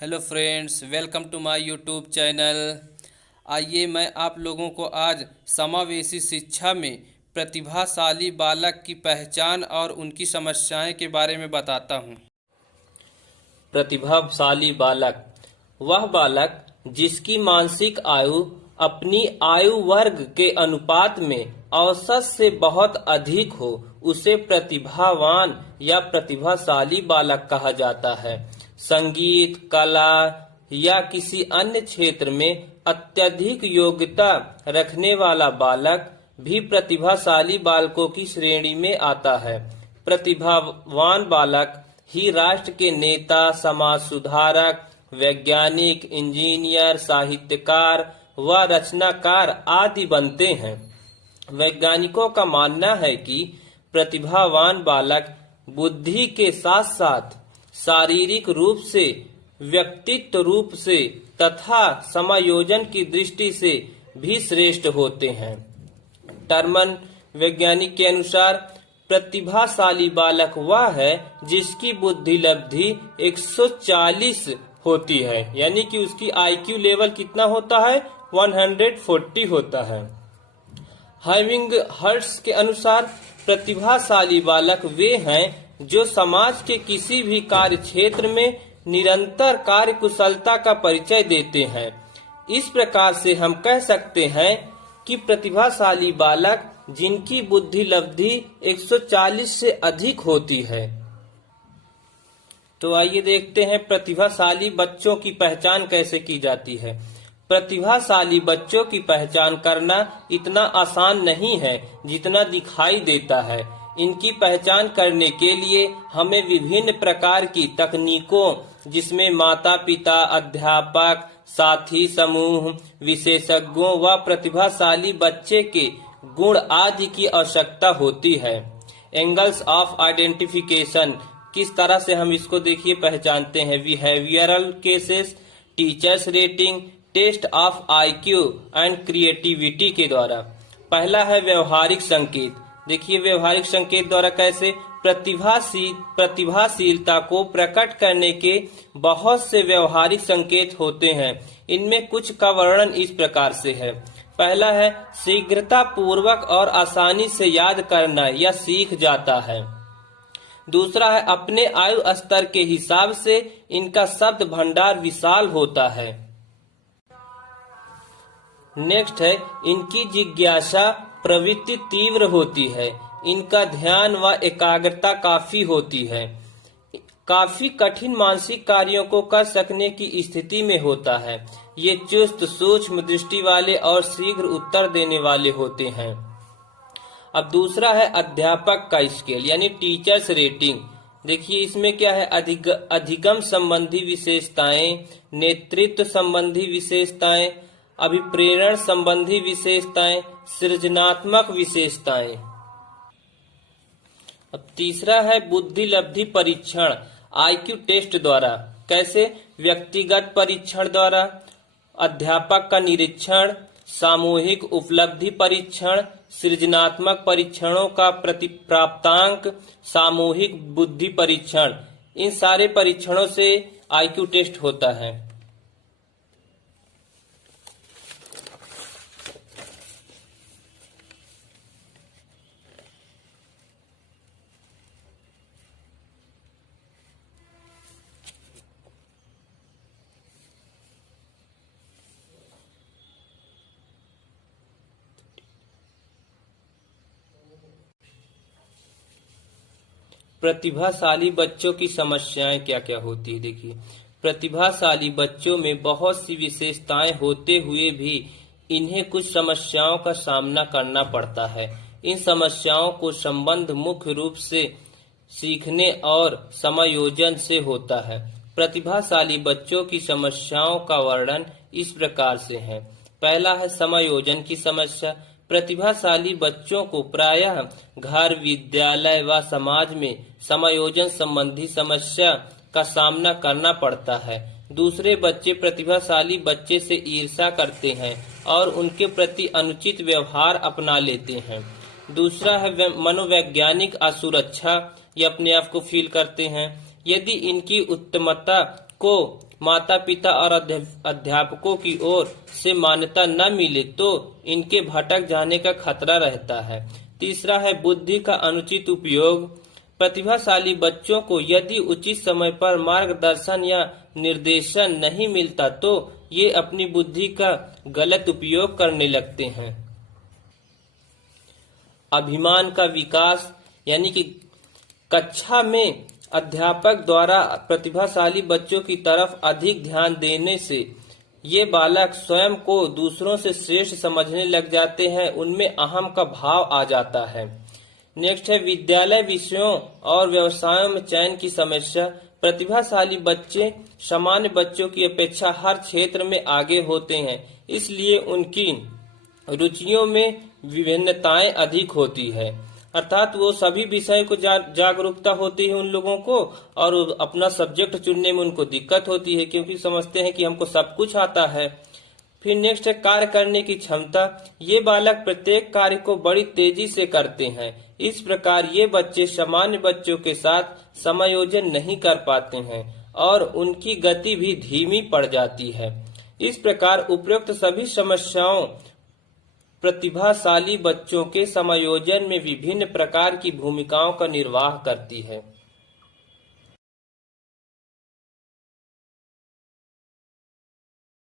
Hello friends, welcome to my YouTube channel. आइए मैं आप लोगों को आज समावेशी शिक्षा में प्रतिभाशाली बालक की पहचान और उनकी समस्याएं के बारे में बताता हूं। प्रतिभाशाली बालक वह बालक जिसकी मानसिक आयु अपनी आयु वर्ग के अनुपात में औसत से बहुत अधिक हो, उसे प्रतिभावान या प्रतिभाशाली बालक कहा जाता है। संगीत, कला या किसी अन्य क्षेत्र में अत्यधिक योग्यता रखने वाला बालक भी प्रतिभाशाली बालकों की श्रेणी में आता है। प्रतिभावान बालक ही राष्ट्र के नेता, समाज सुधारक, वैज्ञानिक, इंजीनियर, साहित्यकार व रचनाकार आदि बनते हैं। वैज्ञानिकों का मानना है कि प्रतिभावान बालक बुद्धि के साथ साथ शारीरिक रूप से, व्यक्तित्व रूप से तथा समायोजन की दृष्टि से भी श्रेष्ठ होते हैं। टर्मन वैज्ञानिक के अनुसार प्रतिभाशाली बालक वह है जिसकी बुद्धि लब्धि 140 होती है, यानी कि उसकी आईक्यू लेवल कितना होता है, 140 होता है। हर्विंग हर्ट्स के अनुसार प्रतिभाशाली बालक वे हैं जो समाज के किसी भी कार्य क्षेत्र में निरंतर कार्य कुशलता का परिचय देते हैं। इस प्रकार से हम कह सकते हैं कि प्रतिभाशाली बालक जिनकी बुद्धि लब्धि 140 से अधिक होती है। तो आइए देखते हैं प्रतिभाशाली बच्चों की पहचान कैसे की जाती है। प्रतिभाशाली बच्चों की पहचान करना इतना आसान नहीं है जितना दिखाई देता है। इनकी पहचान करने के लिए हमें विभिन्न प्रकार की तकनीकों, जिसमें माता पिता, अध्यापक, साथी समूह, विशेषज्ञों व प्रतिभाशाली बच्चे के गुण आदि की आवश्यकता होती है। एंगल्स ऑफ आइडेंटिफिकेशन, किस तरह से हम इसको देखिए पहचानते हैं। Behavioural cases, teachers rating, test of IQ and creativity के द्वारा। पहला है व्यवहारिक संकेत। देखिए व्यवहारिक संकेत द्वारा कैसे प्रतिभाशीलता को प्रकट करने के बहुत से व्यवहारिक संकेत होते हैं। इनमें कुछ का वर्णन इस प्रकार से है। पहला है शीघ्रता पूर्वक और आसानी से याद करना या सीख जाता है। दूसरा है अपने आयु स्तर के हिसाब से इनका शब्द भंडार विशाल होता है। नेक्स्ट है इनकी जिज्ञासा प्रवृत्ति तीव्र होती है। इनका ध्यान व एकाग्रता काफी होती है। काफी कठिन मानसिक कार्यों को कर सकने की स्थिति में होता है। ये चुस्त, सूक्ष्म दृष्टि वाले और शीघ्र उत्तर देने वाले होते हैं। अब दूसरा है अध्यापक का स्केल, यानी टीचर्स रेटिंग। देखिए इसमें क्या है, अधिगम संबंधी विशेषताएं, नेतृत्व संबंधी विशेषताएं, अभिप्रेरण संबंधी विशेषताएं, सृजनात्मक विशेषताएं। अब तीसरा है बुद्धि लब्धि परीक्षण, आईक्यू टेस्ट द्वारा। कैसे, व्यक्तिगत परीक्षण द्वारा, अध्यापक का निरीक्षण, सामूहिक उपलब्धि परीक्षण, सृजनात्मक परीक्षणों का प्राप्तांक, सामूहिक बुद्धि परीक्षण। इन सारे परीक्षणों से आईक्यू टेस्ट होता है। प्रतिभाशाली बच्चों की समस्याएं क्या क्या होती है। देखिए प्रतिभाशाली बच्चों में बहुत सी विशेषताएं होते हुए भी इन्हें कुछ समस्याओं का सामना करना पड़ता है। इन समस्याओं को संबंध मुख्य रूप से सीखने और समायोजन से होता है। प्रतिभाशाली बच्चों की समस्याओं का वर्णन इस प्रकार से है। पहला है समायोजन की समस्या। प्रतिभाशाली बच्चों को प्रायः घर, विद्यालय व समाज में समायोजन संबंधी समस्या का सामना करना पड़ता है। दूसरे बच्चे प्रतिभाशाली बच्चे से ईर्ष्या करते हैं और उनके प्रति अनुचित व्यवहार अपना लेते हैं। दूसरा है मनोवैज्ञानिक असुरक्षा, ये अपने आप को फील करते हैं। यदि इनकी उत्तमता को माता पिता और अध्यापकों की ओर से मान्यता न मिले तो इनके भटक जाने का खतरा रहता है। तीसरा है बुद्धि का अनुचित उपयोग। प्रतिभाशाली बच्चों को यदि उचित समय पर मार्गदर्शन या निर्देशन नहीं मिलता तो ये अपनी बुद्धि का गलत उपयोग करने लगते हैं। अभिमान का विकास, यानी कि कक्षा में अध्यापक द्वारा प्रतिभाशाली बच्चों की तरफ अधिक ध्यान देने से ये बालक स्वयं को दूसरों से श्रेष्ठ समझने लग जाते हैं, उनमें अहम का भाव आ जाता है। नेक्स्ट है विद्यालय विषयों और व्यवसायों में चयन की समस्या। प्रतिभाशाली बच्चे सामान्य बच्चों की अपेक्षा हर क्षेत्र में आगे होते हैं, इसलिए उनकी रुचियों में विभिन्नताएं अधिक होती है। अर्थात वो सभी विषय को जागरूकता होती है उन लोगों को, और अपना सब्जेक्ट चुनने में उनको दिक्कत होती है क्योंकि समझते हैं कि हमको सब कुछ आता है। फिर नेक्स्ट है कार्य करने की क्षमता। ये बालक प्रत्येक कार्य को बड़ी तेजी से करते हैं। इस प्रकार ये बच्चे सामान्य बच्चों के साथ समायोजन नहीं कर पाते हैं और उनकी गति भी धीमी पड़ जाती है। इस प्रकार उपरोक्त सभी समस्याओं प्रतिभाशाली बच्चों के समायोजन में विभिन्न प्रकार की भूमिकाओं का निर्वाह करती है।